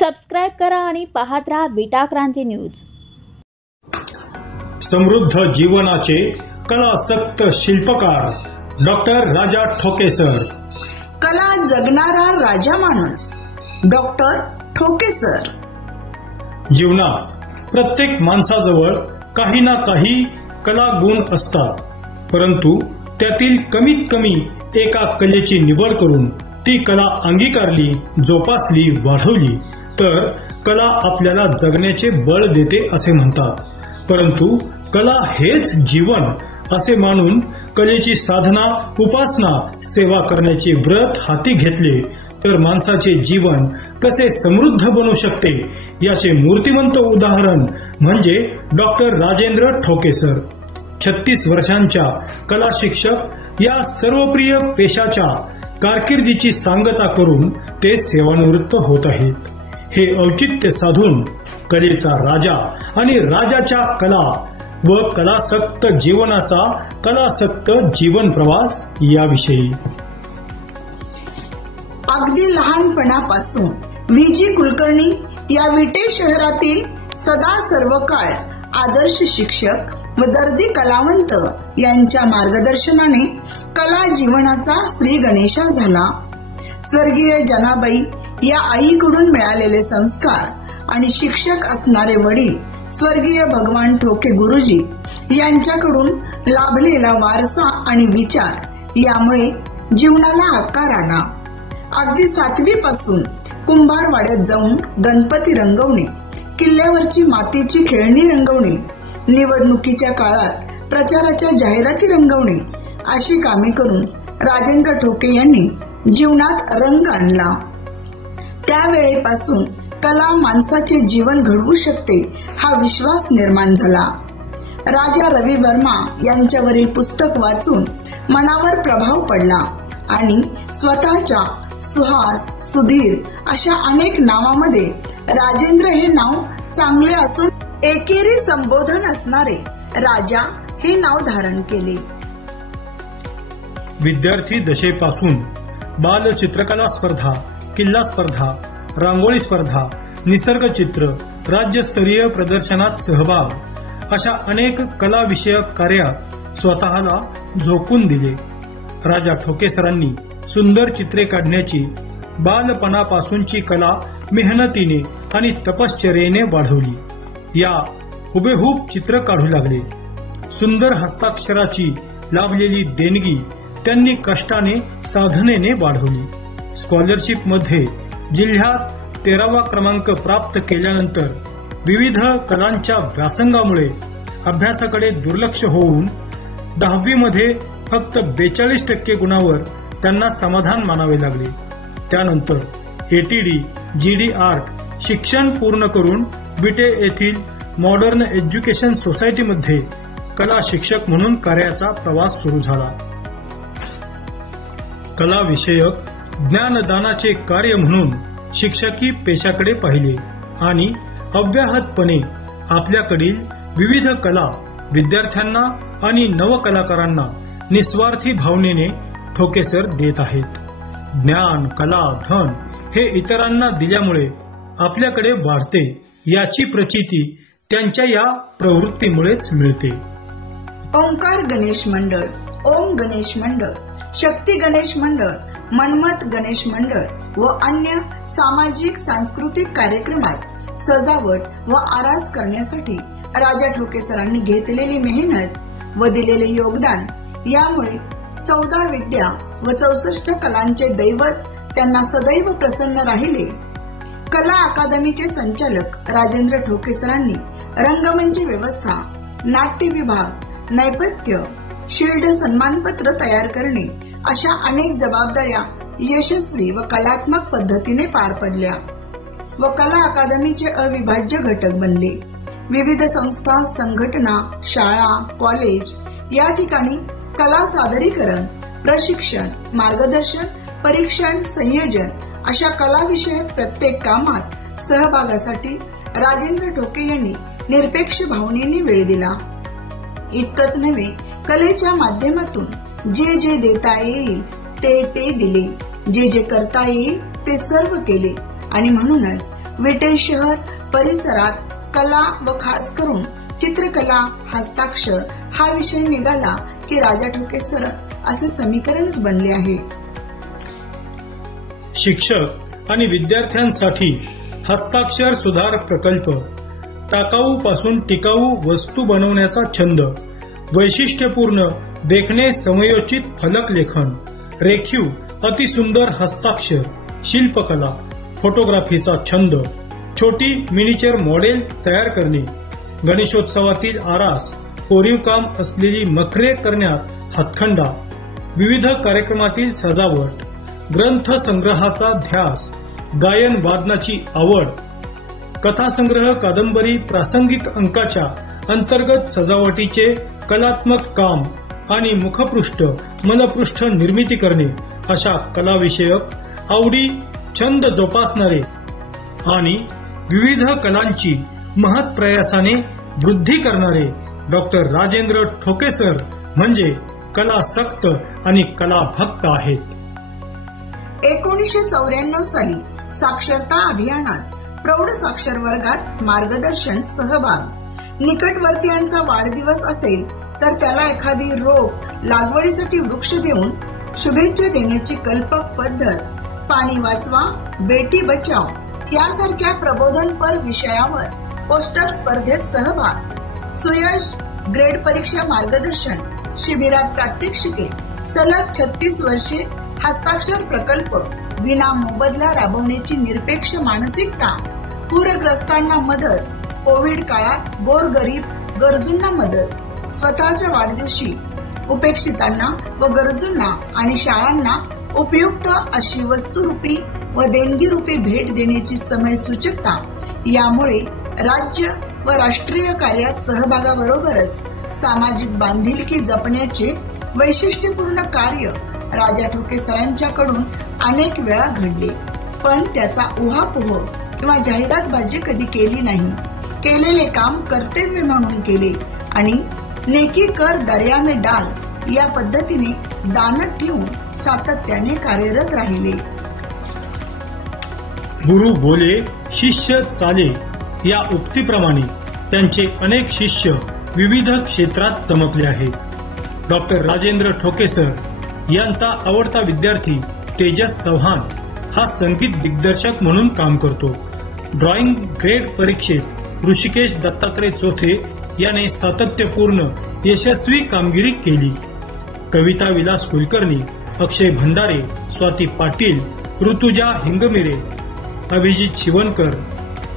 Subscribe करा आणि पाहत राहा विटा क्रांती न्यूज। समृद्ध जीवनाचे कलासक्त शिल्पकार डॉक्टर राजा ठोके सर। कला जगणारा राजा माणूस डॉक्टर ठोके सर। जीवनात प्रत्येक माणसाजवळ काही ना काही कला गुण असतात, परंतु त्यातील कमीत कमी एका कलेची निवड करून ती कला अंगीकारली, जोपासली, वाढवली तर कला आपल्याला जगण्याचे बळ देते असे म्हणतात। परंतु कला हेच जीवन असे मानून कलेची साधना, उपासना, सेवा करण्याचे व्रत हाती घेतले तर माणसाचे जीवन कसे समृद्ध बनू शकते याचे मूर्तिमंत उदाहरण म्हणजे डॉक्टर राजेंद्र ठोके सर। 36 वर्षांच्या कला शिक्षक या सर्वप्रिय पेशाच्या कारकिर्दीची सांगता करून ते सेवानिवृत्त होत आहेत। हे औचित्य साधून कलेचा राजा आणि राजाच्या कला व कलासक्त जीवनाचा कलासक्त जीवन प्रवास याविषयी। अगदी लहानपणापासून व्ही.जी. कुलकर्णी या विटे शहरातील सदा सर्व काळ आदर्श शिक्षक व दर्दी कलावंत यांच्या मार्गदर्शनाने कला जीवनाचा श्री गणेशा झाला। स्वर्गीय जनाबाई या आईकडून मिळालेले संस्कार आणि शिक्षक असणारे वडील स्वर्गीय भगवान ठोके गुरुजी यांच्याकडून लाभलेला वारसा आणि विचार यामुळे जीवनाला आकार आला। अगदी 7वी पासून कुंभारवाड्यात जाऊन गणपती रंगवणे, किल्ल्यावरची मातीची खेळणी रंगवणे, निवडणुकीच्या काळात प्रचाराच्या जाहिराती रंगवणे अशी कामे करून राजेंद्र ठोके यांनी जीवनात रंग आणला। त्यावेळेपासून कला माणसाचे जीवन घडवू शकते हा विश्वास निर्माण झाला। राजा रवी वर्मा यांच्यावरील पुस्तक वाचून मनावर प्रभाव पडला आणि स्वतःच्या सुहास, सुधीर अशा अनेक नावामध्ये राजेंद्र हे नाव चांगले असून एकेरी संबोधन असणारे राजा हे नाव धारण केले। विद्यार्थी दशेपासून बाल चित्रकला स्पर्धा, किल्ला स्पर्धा, रांगोळी स्पर्धा, निसर्ग चित्र, राज्यस्तरीय प्रदर्शनात सहभाग अशा अनेक कला विषयक कार्यात स्वतःला झोकून दिले। राजा ठोके सरांनी सुंदर चित्रे काढण्याची बालपणापासूनची कला मेहनतीने आणि तपश्चर्येने वाढवली। या हुबेहूब चित्र काढू लागले। सुंदर हस्ताक्षराची लाभलेली देणगी त्यांनी कष्टाने, साधनेने वाढवली। स्कॉलरशिप मध्ये जिल्ह्यात 13वा क्रमांक प्राप्त केल्यानंतर विविध कलांच्या व्यासंगामुळे अभ्यासाकडे दुर्लक्ष होऊन 10वी मध्ये फक्त 42% गुणावर त्यांना समाधान मानावे लागले। त्यानंतर ATD, GD आर्ट शिक्षण पूर्ण करून विटे येथील मॉडर्न एज्युकेशन सोसायटीमध्ये कला शिक्षक म्हणून कार्याचा प्रवास सुरू झाला। कला विषयक ज्ञानदानाचे कार्य म्हणून शिक्षकी पेशाकडे पाहिले आणि अव्याहतपणे आपल्याकडील विविध कला विद्यार्थ्यांना आणि नवकलाकारांना निस्वार्थी भावनेने ठोके सर देत आहेत। ज्ञान, कला, धन हे इतरांना दिल्यामुळे आपल्याकडे वाढते याची प्रचिती त्यांच्या या प्रवृत्तीमुळेच मिळते। ओंकार गणेश मंडळ, ओम गणेश मंडळ, शक्ती गणेश मंडळ, मनमत गणेश मंडळ व अन्य सामाजिक सांस्कृतिक कार्यक्रमात सजावट व आरास करण्यासाठी राजा ठोके सरांनी घेतलेली मेहनत व दिलेले योगदान यामुळे 14 विद्या व 64 कलांचे दैवत त्यांना सदैव प्रसन्न राहिले। कला अकादमीचे संचालक राजेंद्र ठोके सरांनी रंगमंच व्यवस्था, नाट्य विभाग, नैपथ्य, शिल्ड, सन्मानपत्र तयार करणे अशा अनेक जबाबदाऱ्या यशस्वी व कलात्मक पद्धतीने पार पडल्या व कला अकादमीचे अविभाज्य घटक बनले। विविध संस्था, संघटना, शाळा, कॉलेज या ठिकाणी कला सादरीकरण, प्रशिक्षण, मार्गदर्शन, परीक्षण, संयोजन अशा कला विषयक प्रत्येक कामात सहभागासाठी राजेंद्र ठोके यांनी निरपेक्ष भावनेने वेळ दिला। इतकंच नव्हे, कलेच्या माध्यमातून जे जे देता येईल ते दिले, जे जे करता येईल ते सर्व केले आणि म्हणूनच विटे शहर परिसरात कला व खास करून चित्रकला हस्ताक्षर हा विषय निघाला की राजा ठोके सर असे समीकरणच बनले आहे. शिक्षक आणि विद्यार्थ्यांसाठी हस्ताक्षर सुधार प्रकल्प, टाकाऊ पासून टिकाऊ वस्तू बनवण्याचा छंद, वैशिष्ट्यपूर्ण देखणे समयोचित फलक लेखन, रेखीव अतिसुंदर हस्ताक्षर, शिल्पकला, फोटोग्राफीचा छंद, छोटी मिनिचर मॉडेल तयार करणे, गणेशोत्सवातील आरास, कोरीव काम असलेली मखरे करण्यात हातखंडा, विविध कार्यक्रमातील सजावट, ग्रंथ संग्रहाचा ध्यास, गायन वादनाची आवड, कथासंग्रह, कादंबरी, प्रासंगिक अंकाच्या अंतर्गत सजावटीचे कलात्मक काम आणि मुखपृष्ठ मलपृष्ठ निर्मिती करणे अशा कलाविषयक आवडी छंद जोपासणारे आणि विविध कलांची महत् प्रयासाने वृद्धी करणारे डॉक्टर राजेंद्र ठोके सर म्हणजे कलासक्त आणि कलाभक्त आहेत. 1994 साली साक्षरता अभियानात प्रौढ साक्षर वर्गात मार्गदर्शन सहभाग, निकटवर्तीयांचा वाढदिवस असेल तर त्याला एखादी रोप लागवडीसाठी वृक्ष देऊन शुभेच्छा देण्याची कल्पक पद्धत, पाणी वाचवा बेटी बचाव यासारख्या प्रबोधनपर विषयावर पोस्टर स्पर्धेत सहभाग, सुयश ग्रेड परीक्षा मार्गदर्शन शिबिरात प्रात्यक्षिके, सलग 36 वर्षे हस्ताक्षर प्रकल्प, विना मोबदला राबवण्याची निरपेक्ष मानसिकता, पूरग्रस्तांना मदत, कोविड काळात गोरगरीब गरजूंना मदत, स्वतःच्या वाढदिवशी उपेक्षितांना व गरजूंना आणि शाळांना उपयुक्त अशी वस्तुरूपी व देणगीरूपी भेट देण्याची समय सूचकता. यामुळे राज्य व राष्ट्रीय कार्यात सहभागाबरोबरच सामाजिक बांधिलकी जपण्याचे वैशिष्ट्यपूर्ण कार्य राजा ठोके सरांच्याकडून अनेक वेळा घडले, पण त्याचा उहापोह किंवा जाहिरातबाजी कधी केली नाही. केलेले काम कर्तव्य म्हणून केले आणि नेकी कर दर्या में डाल या पद्धतीने दानत ठेवून सातत्याने कार्यरत राहिले. गुरु बोले शिष्य चाले या उक्तीप्रमाणे त्यांचे अनेक शिष्य विविध क्षेत्रात चमकले आहेत. डॉक्टर राजेंद्र ठोके सर यांचा आवडता विद्यार्थी तेजस चव्हाण हा संगीत दिग्दर्शक म्हणून काम करतो. ड्रॉइंग ग्रेड परीक्षेत ऋषिकेश दत्तात्रय चोथे याने सातत्यपूर्ण यशस्वी कामगिरी केली. कविता विलास कुलकर्णी, अक्षय भंडारे, स्वाती पाटील, ऋतुजा हिंगमिरे, अभिजित शिवणकर,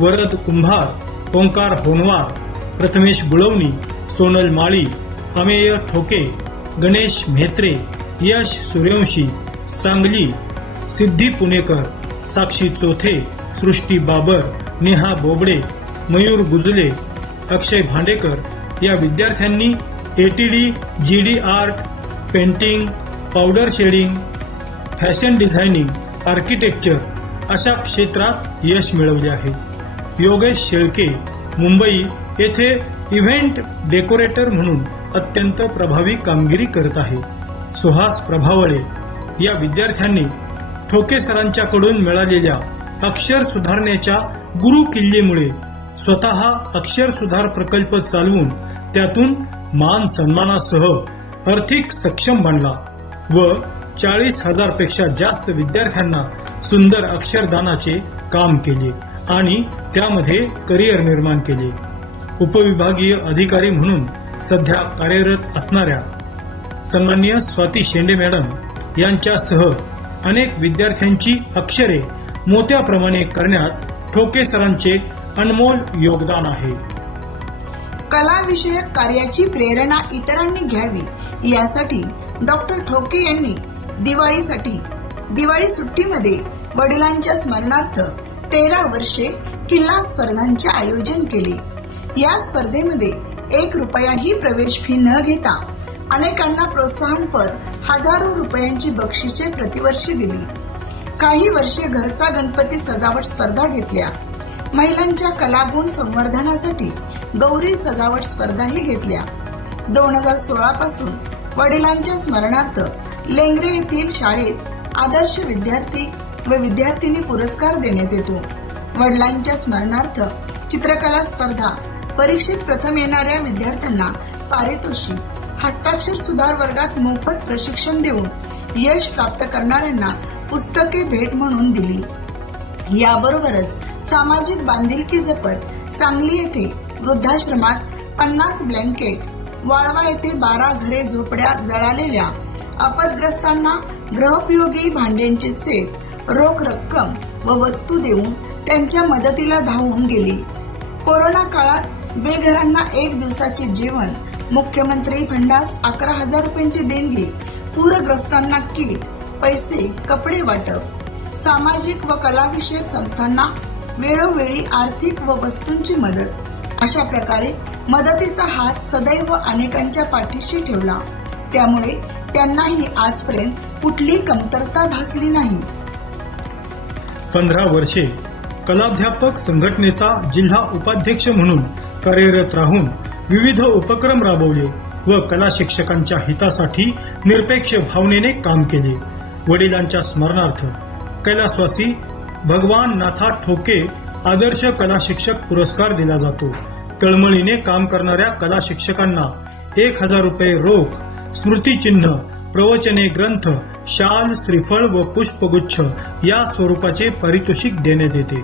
वरद कुंभार, ओंकार होनवार, प्रथमेश बुळवणी, सोनल माळी, अमेय ठोके, गणेश म्हेत्रे, यश सूर्यवंशी, सांगली, सिद्धी पुणेकर, साक्षी चोथे, सृष्टी बाबर, नेहा बोबडे, मयूर गुजले, अक्षय भांडेकर या विद्यार्थ्यांनी ATD, GD art, painting, powder shading, fashion designing, architecture अशा क्षेत्रात यश मिळवले आहे. योगेश शेळके मुंबई येथे इव्हेंट डेकोरेटर म्हणून अत्यंत प्रभावी कामगिरी करत आहे. सुहास प्रभावळे या विद्यार्थ्यांनी ठोके सरांच्याकडून मिळालेल्या अक्षर सुधारण्याच्या गुरु किल्लेमुळे स्वतः अक्षर सुधार प्रकल्प चालवून त्यातून मान सन्मानासह आर्थिक सक्षम बनला व 40,000 पेक्षा जास्त विद्यार्थ्यांना सुंदर अक्षरदानाचे काम केले आणि त्यामध्ये करिअर निर्माण केले. उपविभागीय अधिकारी म्हणून सध्या कार्यरत असणाऱ्या सन्माननीय स्वाती शेंडे मॅडम यांच्यासह अनेक विद्यार्थ्यांची अक्षरे मोत्याप्रमाणे करण्यात ठोके सरांचे अनमोल योगदान आहे. कला विषयक कार्याची प्रेरणा इतरांनी घ्यावी यासाठी डॉक्टर ठोके यांनी दिवाळी सुट्टीमध्ये वडिलांच्या स्मरणार्थ 13 वर्षे किल्ला स्पर्धांचे आयोजन केले. या स्पर्धेमध्ये 1 रुपयाही प्रवेश फी न घेता अनेकांना प्रोत्साहनपर हजारो रुपयांची बक्षिसे प्रतिवर्षी दिली. काही वर्षे घरचा गणपती सजावट स्पर्धा घेतल्या. महिलांच्या कलागुण संवर्धनासाठी गौरी सजावट स्पर्धाही घेतल्या. 2016 पासून वडिलांच्या स्मरणार्थ लेंगरे येथील शाळेत आदर्श विद्यार्थी व विद्यार्थिनी पुरस्कार देण्यात येतो. वडिलांच्या स्मरणार्थ चित्रकला स्पर्धा, परीक्षेत प्रथम येणाऱ्या विद्यार्थ्यांना पारितोषिक, हस्ताक्षर सुधार वर्गात मोफत प्रशिक्षण देऊन यश प्राप्त करणाऱ्यांना पुस्तके भेट म्हणून दिली. याबरोबरच सामाजिक बांधिलकी जपत सांगली येथे वृद्धाश्रमात 50 ब्लँकेट, वाळवा येथे 12 घरे झोपड्या जळालेल्या आपदग्रस्तांना गृहोपयोगी भांड्यांचे सेट, रोख रक्कम व वस्तू देऊन त्यांच्या मदतीला धावून गेली. कोरोना काळात बेघरांना 1 दिवसाचे जेवण, मुख्यमंत्री फंडास 11,000 रुपयांची देणगी, पूरग्रस्तांना किट, पैसे, कपडे वाटप, सामाजिक व कलाविषयक संस्थांना वेळोवेळी आर्थिक व वस्तूंची मदत, अशा प्रकारे मदतीचा हात सदैव अनेकांच्या पाठीशी ठेवला. त्यामुळे त्यांनाही आजपर्यंत कुठली कमतरता भासली नाही. 15 वर्षे कलाध्यापक संघटनेचा जिल्हा उपाध्यक्ष म्हणून कार्यरत राहून विविध उपक्रम राबवले व कला शिक्षकांच्या हितासाठी निरपेक्ष भावनेने काम केले. वडिलांच्या स्मरणार्थ कैलासवासी भगवान नाथा ठोके आदर्श कला शिक्षक पुरस्कार दिला जातो. तळमळीने काम करणाऱ्या कला शिक्षकांना 1,000 रुपये रोख, स्मृतिचिन्ह, प्रवचने ग्रंथ, शाल, श्रीफळ व पुष्पगुच्छ या स्वरूपाचे पारितोषिक देण्यात येते.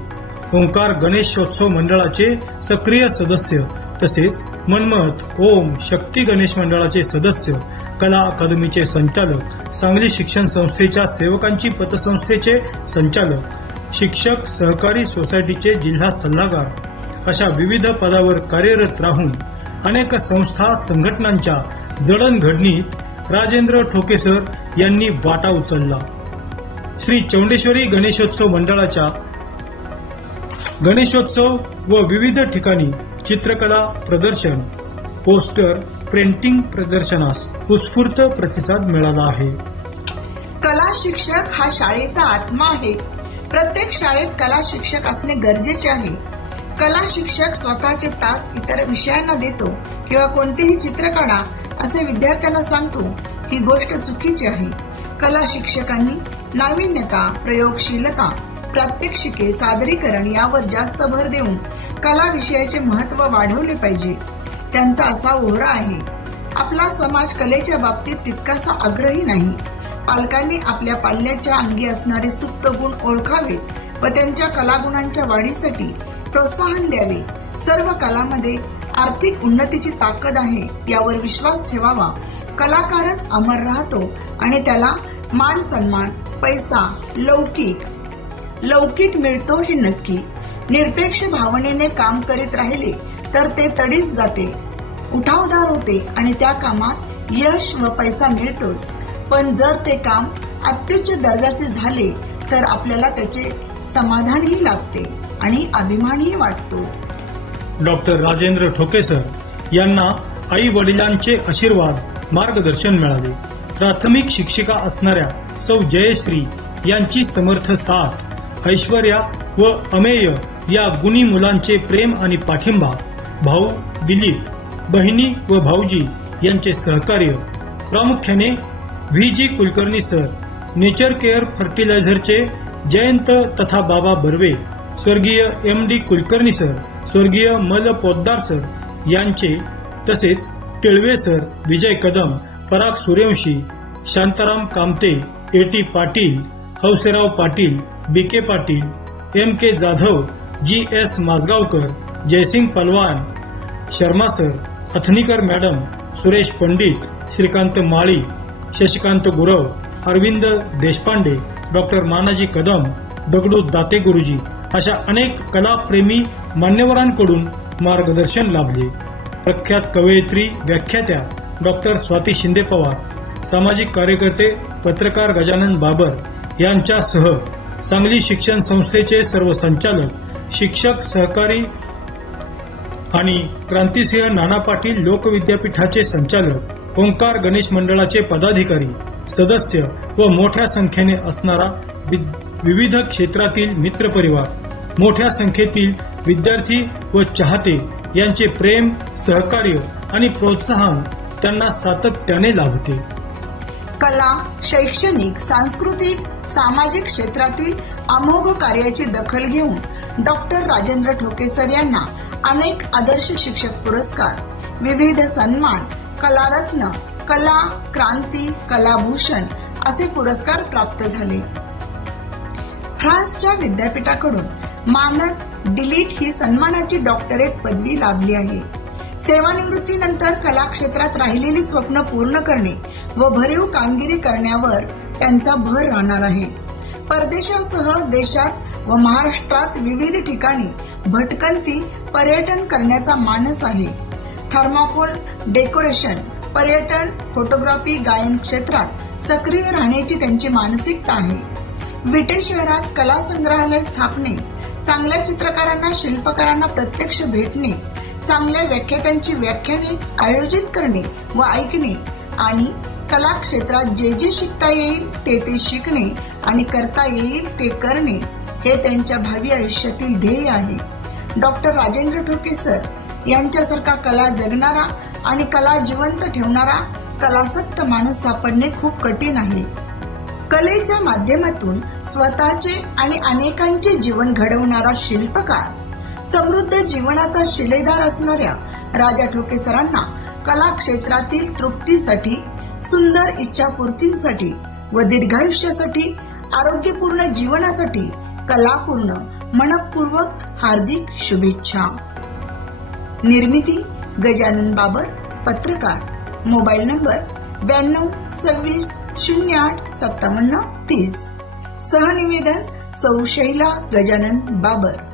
ओंकार गणेशोत्सव मंडळाचे सक्रिय सदस्य तसेच मनमत, ओम, शक्ती गणेश मंडळाचे सदस्य, कला अकादमीचे संचालक, सांगली शिक्षण संस्थेच्या सेवकांची पतसंस्थेचे संचालक, शिक्षक सहकारी सोसायटीचे जिल्हा सल्लागार अशा विविध पदावर कार्यरत राहून अनेक संस्था संघटनांच्या जडणघडणीत राजेंद्र ठोके सर यांनी वाटा उचलला. श्री चौंडेश्वरी गणेशोत्सव मंडळाच्या गणेशोत्सव व विविध ठिकाणी चित्रकला प्रदर्शन, पोस्टर, प्रिंटिंग प्रदर्शनास उत्स्फूर्त प्रतिसाद मिळाला आहे. कला शिक्षक हा शाळेचा आत्मा आहे. प्रत्येक शाळेत कला शिक्षक असणे गरजेचे आहे. कला शिक्षक स्वतःचे तास इतर विषयांना देतो किंवा कोणतेही चित्र काढा असे विद्यार्थ्यांना सांगतो, ही गोष्ट चुकीची आहे. कला शिक्षकांनी नाविन्यता, प्रयोगशीलता, प्रात्यक्षिके, सादरीकरण यावर जास्त भर देऊन कला विषयाचे महत्त्व वाढवले पाहिजे. त्यांचा असा ओहरा आहे. आपला समाज कलेच्या बाबतीत तितकासा आग्रही नाही. पालकांनी आपल्या पाल्याच्या अंगी असणारे सुप्त गुण ओळखावेत व त्यांच्या कलागुणांच्या वाढीसाठी प्रोत्साहन द्यावे. सर्व कलामध्ये आर्थिक उन्नतीची ताकद आहे यावर विश्वास ठेवावा. कलाकारच अमर राहतो आणि त्याला मान सन्मान, पैसा, लौकिक मिळतो हे नक्की. निरपेक्ष भावनेने काम करीत राहिले तर ते तडीच जाते, उठावदार होते आणि त्या कामात यश व पैसा मिळतोच. पण जर ते काम अत्युच्च दर्जाचे झाले तर आपल्याला त्याचे समाधानही लाभते आणि अभिमानही वाटतो. डॉक्टर राजेंद्र ठोके सर यांना आई वडिलांचे आशीर्वाद, मार्गदर्शन मिळाले. प्राथमिक शिक्षिका असणाऱ्या सौ जयश्री यांची समर्थ साथ, ऐश्वर्या व अमेय या गुणी मुलांचे प्रेम आणि पाठिंबा, भाऊ दिलीप, बहिणी व भाऊजी यांचे सहकार्य, प्रामुख्याने V G. Kulkarni sir, nature care फर्टिलायझरचे जयंत तथा बाबा बर्वे, स्वर्गीय M.D. कुलकर्णी सर, स्वर्गीय मल पोद्दार सर यांचे, तसेच Tilve sir, Vijay Kadam, Parag Suryavanshi, Shantaram Kamte, A.T. Patil, Hauserao Patil, B.K. Patil, M.K. Jadhav, G.S. Majgaonkar, Jaysing Palwan, Sharma sir, Athnikar madam, Suresh Pandit, Shrikant Mali, Shashikant Gurav, Arvind Deshpande, doctor Manaji Kadam, Dagadu Date Guruji अशा अनेक कलाप्रेमी मान्यवरांकडून मार्गदर्शन लाभले. प्रख्यात कवयित्री, व्याख्यात्या डॉक्टर स्वाती शिंदे पवार, सामाजिक कार्यकर्ते पत्रकार गजानन बाबर यांच्यासह सांगली शिक्षण संस्थेचे सर्व संचालक, शिक्षक, सहकारी आणि क्रांतिसिंह नाना पाटील लोकविद्यापीठाचे संचालक, ओंकार गणेश मंडळाचे पदाधिकारी, सदस्य व मोठ्या संख्येने असणारा विविध क्षेत्रातील मित्रपरिवार, मोठ्या संख्येतील विद्यार्थी व चाहते यांचे प्रेम, सहकार्य आणि प्रोत्साहन त्यांना सातत्याने लाभते. कला, शैक्षणिक, सांस्कृतिक, सामाजिक क्षेत्रातील अमोघ कार्याची दखल घेऊन डॉक्टर राजेंद्र ठोके सर यांना अनेक आदर्श शिक्षक पुरस्कार, विविध सन्मान, कलारत्न, कला क्रांती, कलाभूषण असे पुरस्कार प्राप्त झाले. फ्रान्सच्या विद्यापीठाकडून मानद डिलीट ही सन्मानाची डॉक्टरेट पदवी लाभली आहे. सेवानिवृत्तीनंतर कला क्षेत्रात राहिलेली स्वप्न पूर्ण करणे व भरीव कामगिरी करण्यावर त्यांचा भर राहणार आहे. परदेशासह देशात व महाराष्ट्रात विविध ठिकाणी भटकंती पर्यटन करण्याचा मानस आहे. थर्माकोल, डेकोरेशन, पर्यटन, फोटोग्राफी, गायन क्षेत्रात सक्रिय राहण्याची त्यांची मानसिकता आहे. विटे शहरात कला संग्रहालय स्थापने, चांगल्या चित्रकारांना, शिल्पकारांना प्रत्यक्ष भेटणे, चांगल्या व्याख्यात्यांची व्याख्याने आयोजित करणे व ऐकणे आणि कला क्षेत्रात जे जे शिकता येईल ते शिकणे आणि करता येईल ते करणे हे त्यांच्या भावी आयुष्यातील ध्येय आहे. डॉक्टर राजेंद्र ठोके सर यांच्यासारखा कला जगणारा आणि कला जिवंत ठेवणारा कलासक्त माणूस सापडणे खूप कठीण आहे. कलेच्या माध्यमातून स्वतःचे आणि अनेकांचे जीवन घडवणारा शिल्पकार, समृद्ध जीवनाचा शिलेदार असणाऱ्या राजा ठोके सरांना कला क्षेत्रातील तृप्तीसाठी, सुंदर इच्छापूर्तीसाठी व दीर्घायुष्यासाठी, आरोग्यपूर्ण जीवनासाठी कलापूर्ण मनपूर्वक हार्दिक शुभेच्छा. निर्मिती गजानन बाबर, पत्रकार. Mobile number 92 26 08 57 30. सहनिवेदन सौ शैला गजानन बाबर.